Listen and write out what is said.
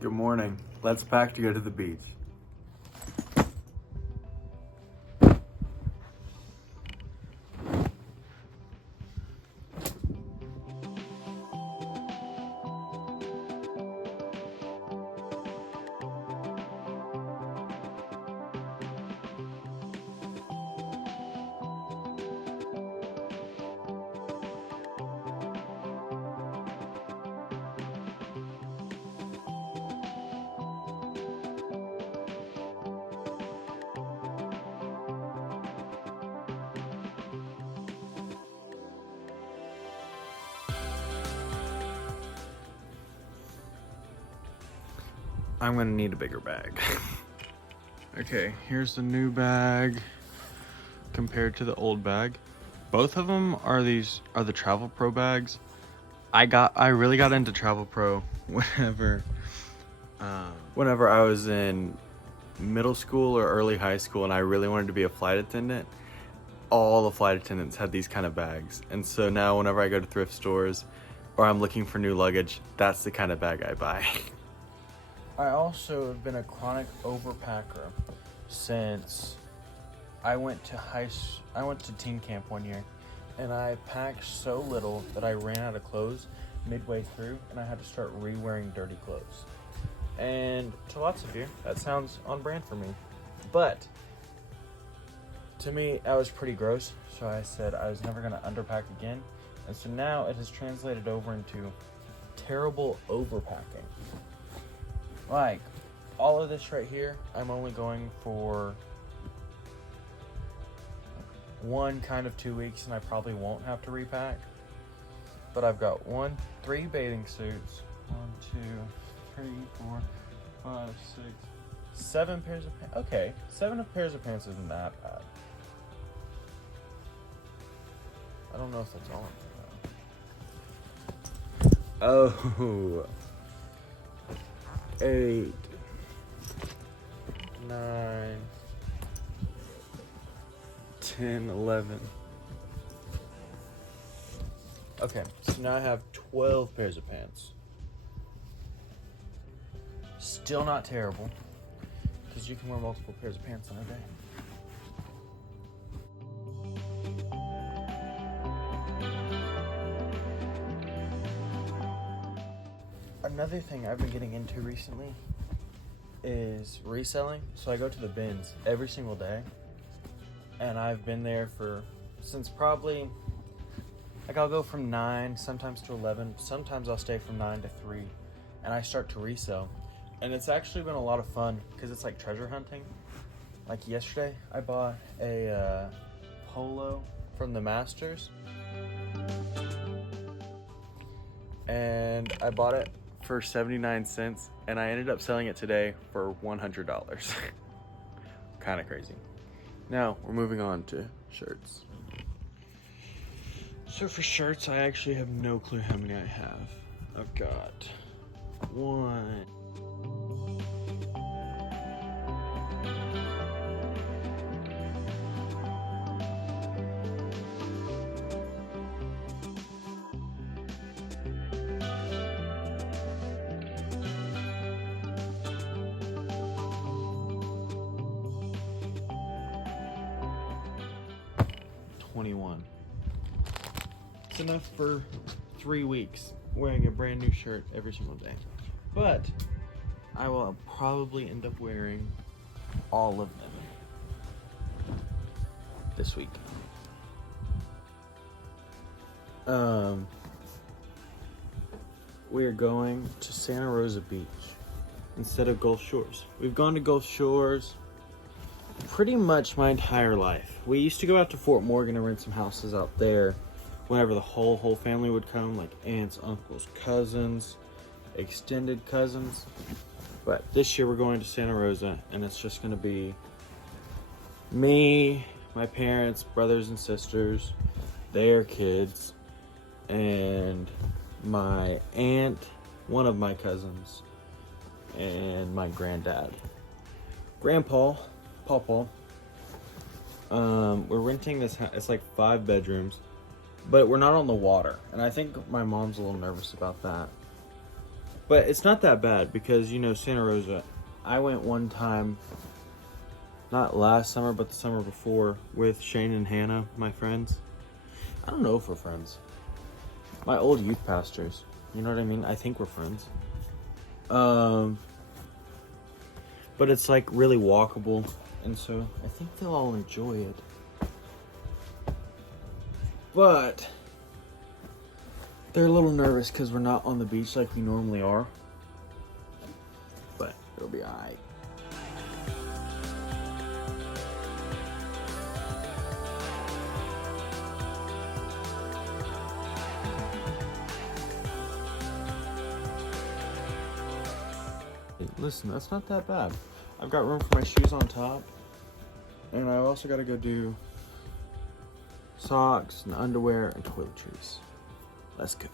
Good morning. Let's pack to go to the beach. I'm gonna need a bigger bag. Okay, here's the new bag compared to the old bag. Both of them are the Travel Pro bags. I really got into Travel Pro whenever I was in middle school or early high school and I really wanted to be a flight attendant. All the flight attendants had these kind of bags. And so now whenever I go to thrift stores or I'm looking for new luggage, that's the kind of bag I buy. I also have been a chronic overpacker since I went to teen camp one year, and I packed so little that I ran out of clothes midway through, and I had to start re-wearing dirty clothes. And to lots of you, that sounds on brand for me, but to me, that was pretty gross. So I said I was never gonna underpack again, and so now it has translated over into terrible overpacking. Like, all of this right here, I'm only going for one kind of 2 weeks, and I probably won't have to repack. But I've got 3 bathing suits. 1, 2, 3, 4, 5, 6, 7 pairs of pants. Okay, 7 pairs of pants isn't that bad. I don't know if that's all of them, though. Oh. 8, 9, 10, 11. Okay, so now I have 12 pairs of pants. Still not terrible, because you can wear multiple pairs of pants in a day. Another thing I've been getting into recently is reselling. So I go to the bins every single day, and I've been there since probably, like, I'll go from 9 sometimes to 11, sometimes I'll stay from 9 to 3, and I start to resell. And it's actually been a lot of fun because it's like treasure hunting. Like yesterday I bought a polo from the Masters, and I bought it for 79 cents, and I ended up selling it today for $100. Kind of crazy. Now we're moving on to shirts. So for shirts, I actually have no clue how many I have. I've got 1, 21. It's enough for 3 weeks wearing a brand new shirt every single day. But I will probably end up wearing all of them this week. We are going to Santa Rosa Beach instead of Gulf Shores. We've gone to Gulf Shores pretty much my entire life. We used to go out to Fort Morgan and rent some houses out there whenever the whole family would come, like aunts, uncles, cousins, extended cousins. But this year we're going to Santa Rosa, and it's just gonna be me, my parents, brothers and sisters, their kids, and my aunt, one of my cousins, and my granddad. Grandpa, Pawpaw. We're renting this house. It's like 5 bedrooms, but we're not on the water, and I think my mom's a little nervous about that. But it's not that bad because, you know, Santa Rosa, I went one time, not last summer, but the summer before, with Shane and Hannah, my friends. I don't know if we're friends. My old youth pastors. You know what I mean? I think we're friends. But it's like really walkable, and so I think they'll all enjoy it. But they're a little nervous because we're not on the beach like we normally are. But it'll be alright. Listen, that's not that bad. I've got room for my shoes on top. And I've also got to go do socks and underwear and toiletries. Let's go.